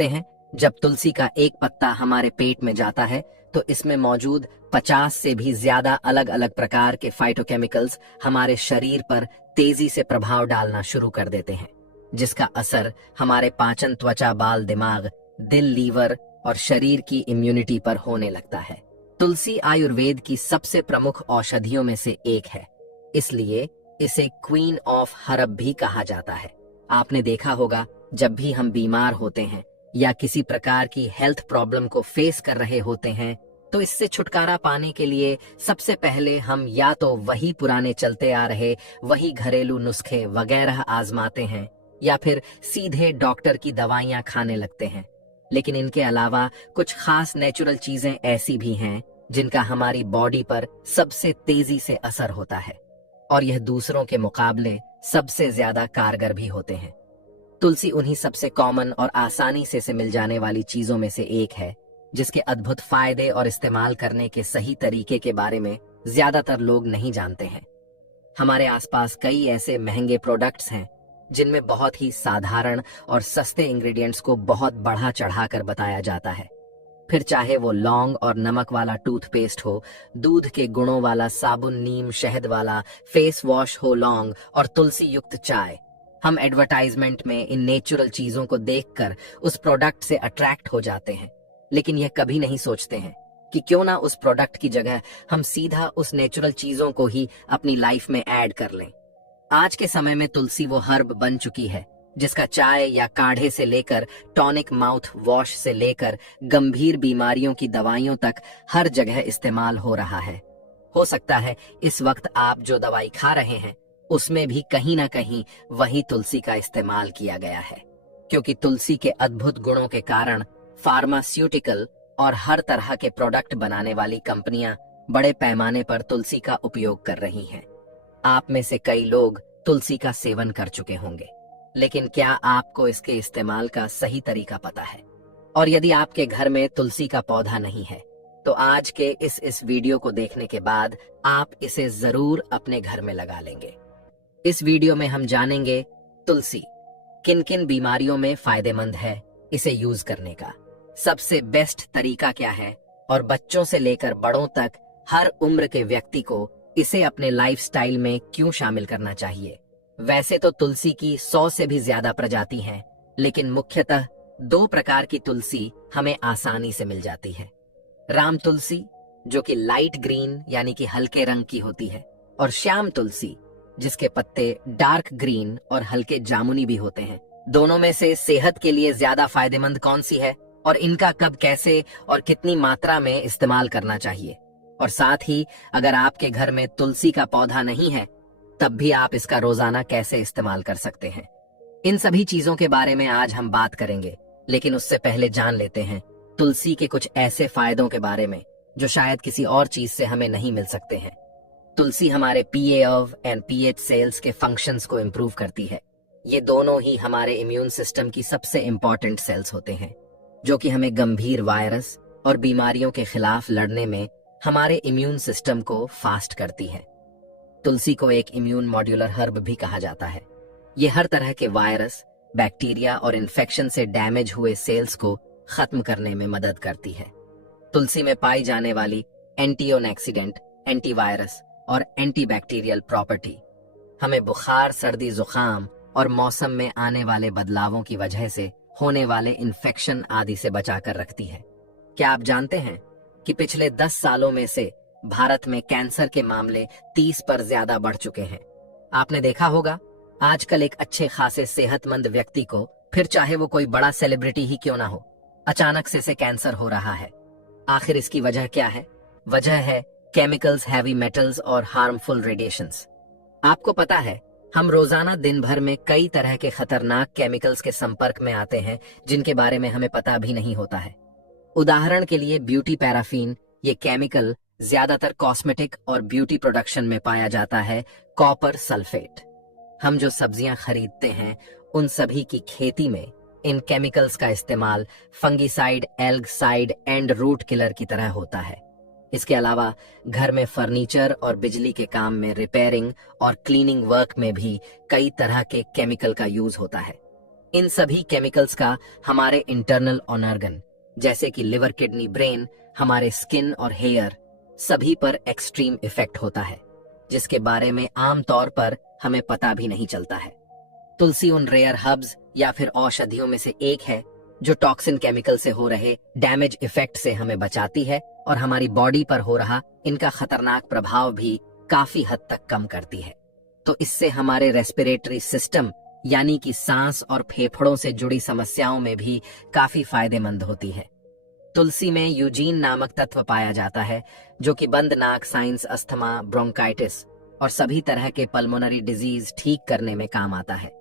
जानते हैं, जब तुलसी का एक पत्ता हमारे पेट में जाता है तो इसमें मौजूद 50 से भी ज्यादा अलग अलग प्रकार के फाइटोकेमिकल्स हमारे शरीर पर तेजी से प्रभाव डालना शुरू कर देते हैं, जिसका असर हमारे पाचन, त्वचा, बाल, दिमाग, दिल, लीवर और शरीर की इम्यूनिटी पर होने लगता है। तुलसी आयुर्वेद की सबसे प्रमुख औषधियों में से एक है, इसलिए इसे क्वीन ऑफ हर्ब भी कहा जाता है। आपने देखा होगा, जब भी हम बीमार होते हैं या किसी प्रकार की हेल्थ प्रॉब्लम को फेस कर रहे होते हैं, तो इससे छुटकारा पाने के लिए सबसे पहले हम या तो वही पुराने चलते आ रहे वही घरेलू नुस्खे वगैरह आजमाते हैं या फिर सीधे डॉक्टर की दवाइयां खाने लगते हैं। लेकिन इनके अलावा कुछ खास नेचुरल चीजें ऐसी भी हैं जिनका हमारी बॉडी पर सबसे तेजी से असर होता है और यह दूसरों के मुकाबले सबसे ज्यादा कारगर भी होते हैं। तुलसी उन्हीं सबसे कॉमन और आसानी से मिल जाने वाली चीजों में से एक है जिसके अद्भुत फायदे और इस्तेमाल करने के सही तरीके के बारे में ज्यादातर लोग नहीं जानते हैं। हमारे आसपास कई ऐसे महंगे प्रोडक्ट्स हैं जिनमें बहुत ही साधारण और सस्ते इंग्रेडिएंट्स को बहुत बढ़ा चढ़ाकर बताया जाता है। फिर चाहे वो लौंग और नमक वाला टूथपेस्ट हो, दूध के गुणों वाला साबुन, नीम शहद वाला फेस वॉश हो, लौंग और तुलसी युक्त चाय, हम एडवर्टाइजमेंट में इन नेचुरल चीजों को देखकर उस प्रोडक्ट से अट्रैक्ट हो जाते हैं, लेकिन यह कभी नहीं सोचते हैं कि क्यों ना उस प्रोडक्ट की जगह हम सीधा उस नेचुरल चीजों को ही अपनी लाइफ में ऐड कर लें। आज के समय में तुलसी वो हर्ब बन चुकी है जिसका चाय या काढ़े से लेकर टॉनिक माउथ वॉश से लेकर गंभीर बीमारियों की दवाइयों तक हर जगह इस्तेमाल हो रहा है। हो सकता है इस वक्त आप जो दवाई खा रहे हैं उसमें भी कहीं ना कहीं वही तुलसी का इस्तेमाल किया गया है, क्योंकि तुलसी के अद्भुत गुणों के कारण फार्मास्यूटिकल और हर तरह के प्रोडक्ट बनाने वाली कंपनियां बड़े पैमाने पर तुलसी का उपयोग कर रही हैं। आप में से कई लोग तुलसी का सेवन कर चुके होंगे, लेकिन क्या आपको इसके इस्तेमाल का सही तरीका पता है? और यदि आपके घर में तुलसी का पौधा नहीं है तो आज के इस वीडियो को देखने के बाद आप इसे जरूर अपने घर में लगा लेंगे। इस वीडियो में हम जानेंगे तुलसी किन किन बीमारियों में फायदेमंद है, इसे यूज करने का सबसे बेस्ट तरीका क्या है और बच्चों से लेकर बड़ों तक हर उम्र के व्यक्ति को इसे अपने लाइफस्टाइल में क्यों शामिल करना चाहिए। वैसे तो तुलसी की 100 से भी ज्यादा प्रजाति हैं, लेकिन मुख्यतः 2 प्रकार की तुलसी हमें आसानी से मिल जाती है। राम तुलसी जो कि लाइट ग्रीन यानी कि हल्के रंग की होती है, और श्याम तुलसी जिसके पत्ते डार्क ग्रीन और हल्के जामुनी भी होते हैं। दोनों में से सेहत के लिए ज्यादा फायदेमंद कौन सी है और इनका कब, कैसे और कितनी मात्रा में इस्तेमाल करना चाहिए, और साथ ही अगर आपके घर में तुलसी का पौधा नहीं है तब भी आप इसका रोजाना कैसे इस्तेमाल कर सकते हैं, इन सभी चीजों के बारे में आज हम बात करेंगे। लेकिन उससे पहले जान लेते हैं तुलसी के कुछ ऐसे फायदों के बारे में जो शायद किसी और चीज से हमें नहीं मिल सकते हैं। तुलसी हमारे PA एंड PH सेल्स के फंक्शंस को इम्प्रूव करती है। ये दोनों ही हमारे इम्यून सिस्टम की सबसे इंपॉर्टेंट सेल्स होते हैं, जो कि हमें गंभीर वायरस और बीमारियों के खिलाफ लड़ने में हमारे इम्यून सिस्टम को फास्ट करती है। तुलसी को एक इम्यून मॉड्यूलर हर्ब भी कहा जाता है। ये हर तरह के वायरस, बैक्टीरिया और इन्फेक्शन से डैमेज हुए सेल्स को खत्म करने में मदद करती है। तुलसी में पाई जाने वाली एंटीऑक्सीडेंट, एंटीवायरस और एंटीबैक्टीरियल प्रॉपर्टी हमें बुखार, सर्दी, जुकाम और मौसम में आने वाले बदलावों की वजह से होने वाले इन्फेक्शन आदि से बचाकर रखती है। क्या आप जानते हैं कि पिछले 10 सालों में से भारत में कैंसर के मामले 30 पर ज्यादा बढ़ चुके हैं। आपने देखा होगा आजकल एक अच्छे खासे सेहतमंद व्यक्ति को, फिर चाहे वो कोई बड़ा सेलिब्रिटी ही क्यों ना हो, अचानक से कैंसर हो रहा है। आखिर इसकी वजह क्या है? वजह है केमिकल्स, हैवी मेटल्स और हार्मफुल रेडिएशंस। आपको पता है हम रोजाना दिन भर में कई तरह के खतरनाक केमिकल्स के संपर्क में आते हैं जिनके बारे में हमें पता भी नहीं होता है। उदाहरण के लिए ब्यूटी पैराफिन, ये केमिकल ज्यादातर कॉस्मेटिक और ब्यूटी प्रोडक्शन में पाया जाता है। कॉपर सल्फेट, हम जो सब्जियां खरीदते हैं उन सभी की खेती में इन केमिकल्स का इस्तेमाल फंगिसाइड, एल्गसाइड एंड रूट किलर की तरह होता है। इसके अलावा घर में फर्नीचर और बिजली के काम में रिपेयरिंग और क्लीनिंग वर्क में भी कई तरह के केमिकल का यूज होता है। इन सभी केमिकल्स का हमारे इंटरनल ऑर्गन जैसे कि लिवर, किडनी, ब्रेन, हमारे स्किन और हेयर सभी पर एक्सट्रीम इफेक्ट होता है, जिसके बारे में आमतौर पर हमें पता भी नहीं चलता है। तुलसी उन रेयर हर्ब्स या फिर औषधियों में से एक है जो टॉक्सिन केमिकल से हो रहे डैमेज इफेक्ट से हमें बचाती है और हमारी बॉडी पर हो रहा इनका खतरनाक प्रभाव भी काफी हद तक कम करती है। तो इससे हमारे रेस्पिरेटरी सिस्टम यानी कि सांस और फेफड़ों से जुड़ी समस्याओं में भी काफी फायदेमंद होती है। तुलसी में यूजीन नामक तत्व पाया जाता है जो कि बंद नाक, साइनस, अस्थमा, ब्रोंकाइटिस और सभी तरह के पल्मोनरी डिजीज ठीक करने में काम आता है।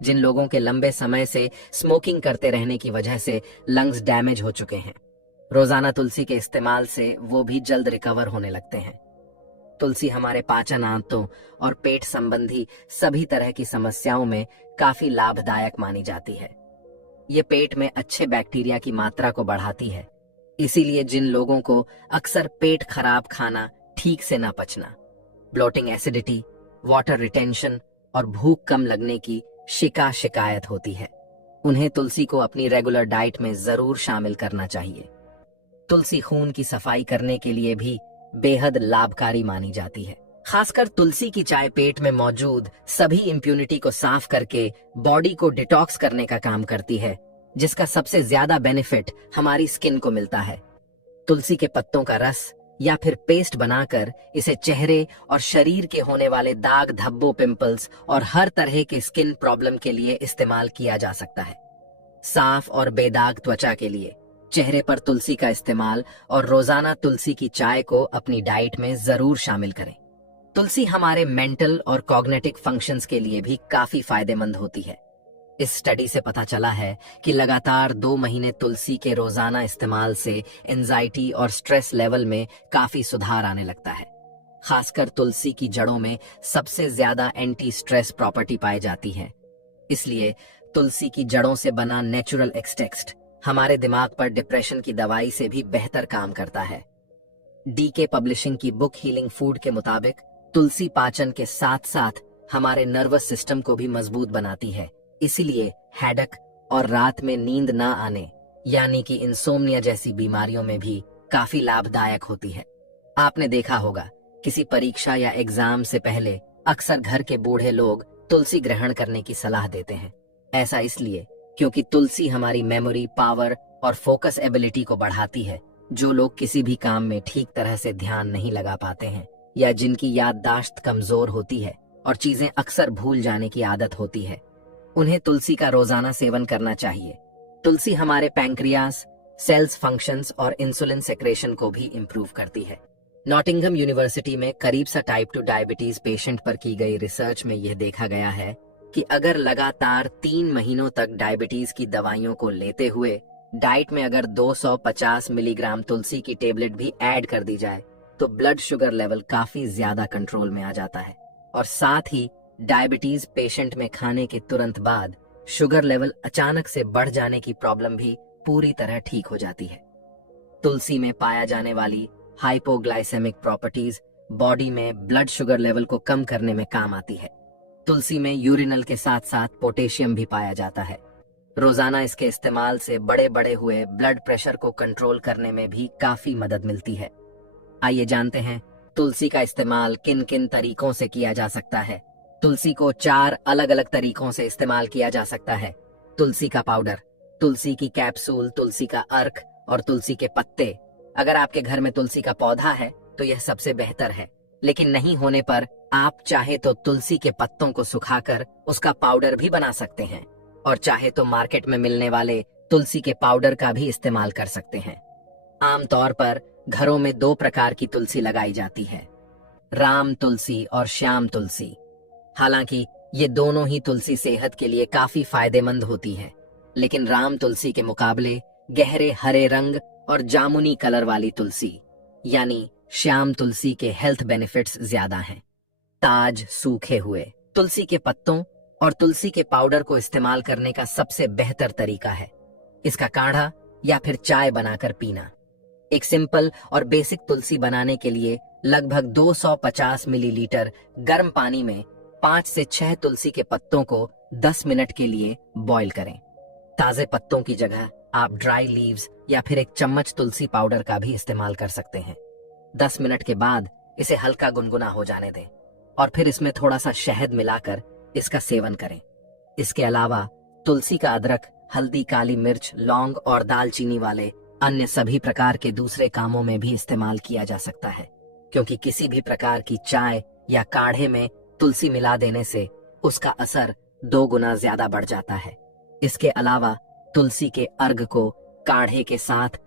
जिन लोगों के लंबे समय से स्मोकिंग करते रहने की वजह से लंग्स डैमेज हो चुके हैं, रोजाना तुलसी के इस्तेमाल से वो भी जल्द रिकवर होने लगते हैं। तुलसी हमारे पाचन, आंतों और पेट संबंधी सभी तरह की समस्याओं में काफी लाभदायक मानी जाती है। ये पेट में अच्छे बैक्टीरिया की मात्रा को बढ़ाती है, इसीलिए जिन लोगों को अक्सर पेट खराब, खाना ठीक से ना पचना, ब्लोटिंग, एसिडिटी, वाटर रिटेंशन और भूख कम लगने की शिकायत होती है, उन्हें तुलसी को अपनी रेगुलर डाइट में जरूर शामिल करना चाहिए। तुलसी खून की सफाई करने के लिए भी बेहद लाभकारी मानी जाती है। खासकर तुलसी की चाय पेट में मौजूद सभी इम्प्यूनिटी को साफ करके बॉडी को डिटॉक्स करने का काम करती है, जिसका सबसे ज्यादा बेनिफिट हमारी स्किन को मिलता है। तुलसी के पत्तों का रस या फिर पेस्ट बनाकर इसे चेहरे और शरीर के होने वाले दाग, धब्बों, पिंपल्स और हर तरह के स्किन प्रॉब्लम के लिए इस्तेमाल किया जा सकता है। साफ और बेदाग त्वचा के लिए चेहरे पर तुलसी का इस्तेमाल और रोजाना तुलसी की चाय को अपनी डाइट में जरूर शामिल करें। तुलसी हमारे मेंटल और कॉग्निटिव फंक्शंस के लिए भी काफी फायदेमंद होती है। इस स्टडी से पता चला है कि लगातार 2 महीने तुलसी के रोजाना इस्तेमाल से एंजाइटी और स्ट्रेस लेवल में काफी सुधार आने लगता है। खासकर तुलसी की जड़ों में सबसे ज्यादा एंटी स्ट्रेस प्रॉपर्टी पाई जाती है, इसलिए तुलसी की जड़ों से बना नेचुरल एक्सट्रैक्ट हमारे दिमाग पर डिप्रेशन की दवाई से भी बेहतर काम करता है। डीके पब्लिशिंग की बुक हीलिंग फूड के मुताबिक तुलसी पाचन के साथ साथ हमारे नर्वस सिस्टम को भी मजबूत बनाती है, इसीलिए हेडेक और रात में नींद ना आने यानी कि इंसोम्निया जैसी बीमारियों में भी काफी लाभदायक होती है। आपने देखा होगा किसी परीक्षा या एग्जाम से पहले अक्सर घर के बूढ़े लोग तुलसी ग्रहण करने की सलाह देते हैं। ऐसा इसलिए क्योंकि तुलसी हमारी मेमोरी पावर और फोकस एबिलिटी को बढ़ाती है। जो लोग किसी भी काम में ठीक तरह से ध्यान नहीं लगा पाते हैं या जिनकी याददाश्त कमजोर होती है और चीजें अक्सर भूल जाने की आदत होती है, उन्हें तुलसी का रोजाना सेवन करना चाहिए। तुलसी हमारे पैंक्रियास, सेल्स फंक्शंस और इंसुलिन सेक्रेशन को भी इम्प्रूव करती है। नॉटिंघम यूनिवर्सिटी में करीब सा टाइप 2 डायबिटीज पेशेंट पर की गई रिसर्च में यह देखा गया है कि अगर लगातार 3 महीनों तक डायबिटीज की दवाइयों को लेते हुए डाइट में अगर 250 मिलीग्राम तुलसी की टेबलेट भी ऐड कर दी जाए तो ब्लड शुगर लेवल काफी ज्यादा कंट्रोल में आ जाता है और साथ ही डायबिटीज पेशेंट में खाने के तुरंत बाद शुगर लेवल अचानक से बढ़ जाने की प्रॉब्लम भी पूरी तरह ठीक हो जाती है। तुलसी में पाया जाने वाली हाइपोग्लाइसेमिक प्रॉपर्टीज बॉडी में ब्लड शुगर लेवल को कम करने में काम आती है। तुलसी में यूरिनल के साथ साथ पोटेशियम भी पाया जाता है। रोजाना इसके इस्तेमाल से बड़े हुए ब्लड प्रेशर को कंट्रोल करने में भी काफी मदद मिलती है। आइए जानते हैं तुलसी का इस्तेमाल किन किन तरीकों से किया जा सकता है। तुलसी को 4 अलग अलग तरीकों से इस्तेमाल किया जा सकता है। तुलसी का पाउडर, तुलसी की कैप्सूल, तुलसी का अर्क और तुलसी के पत्ते। अगर आपके घर में तुलसी का पौधा है तो यह सबसे बेहतर है, लेकिन नहीं होने पर आप चाहे तो तुलसी के पत्तों को सुखाकर उसका पाउडर भी बना सकते हैं और चाहे तो मार्केट में मिलने वाले तुलसी के पाउडर का भी इस्तेमाल कर सकते हैं। आमतौर पर घरों में 2 प्रकार की तुलसी लगाई जाती है, राम तुलसी और श्याम तुलसी। हालांकि ये दोनों ही तुलसी सेहत के लिए काफी फायदेमंद होती है, लेकिन राम तुलसी के मुकाबले गहरे हरे रंग और जामुनी कलर वाली तुलसी यानी श्याम तुलसी के हेल्थ बेनिफिट्स ज्यादा हैं। ताज सूखे हुए तुलसी के पत्तों और तुलसी के पाउडर को इस्तेमाल करने का सबसे बेहतर तरीका है इसका काढ़ा या फिर चाय बनाकर पीना। एक सिंपल और बेसिक तुलसी बनाने के लिए लगभग 250 मिलीलीटर गर्म पानी में 5 से 6 तुलसी के पत्तों को 10 मिनट के लिए बॉईल करें। ताजे पत्तों की जगह आप ड्राई लीव्स या फिर एक चम्मच तुलसी पाउडर का भी इस्तेमाल कर सकते हैं। 10 मिनट के बाद इसे हल्का गुनगुना हो जाने दें और फिर इसमें थोड़ा सा शहद मिलाकर इसका सेवन करें। इसके अलावा तुलसी का अदरक, हल्दी, काली मिर्च, लौंग और दालचीनी वाले अन्य सभी प्रकार के दूसरे कामों में भी इस्तेमाल किया जा सकता है, क्योंकि किसी भी प्रकार की चाय या काढ़े में तुलसी मिला देने से उसका असर 2 गुना ज्यादा बढ़ जाता है। इसके अलावा तुलसी के अर्घ को काढ़े के साथ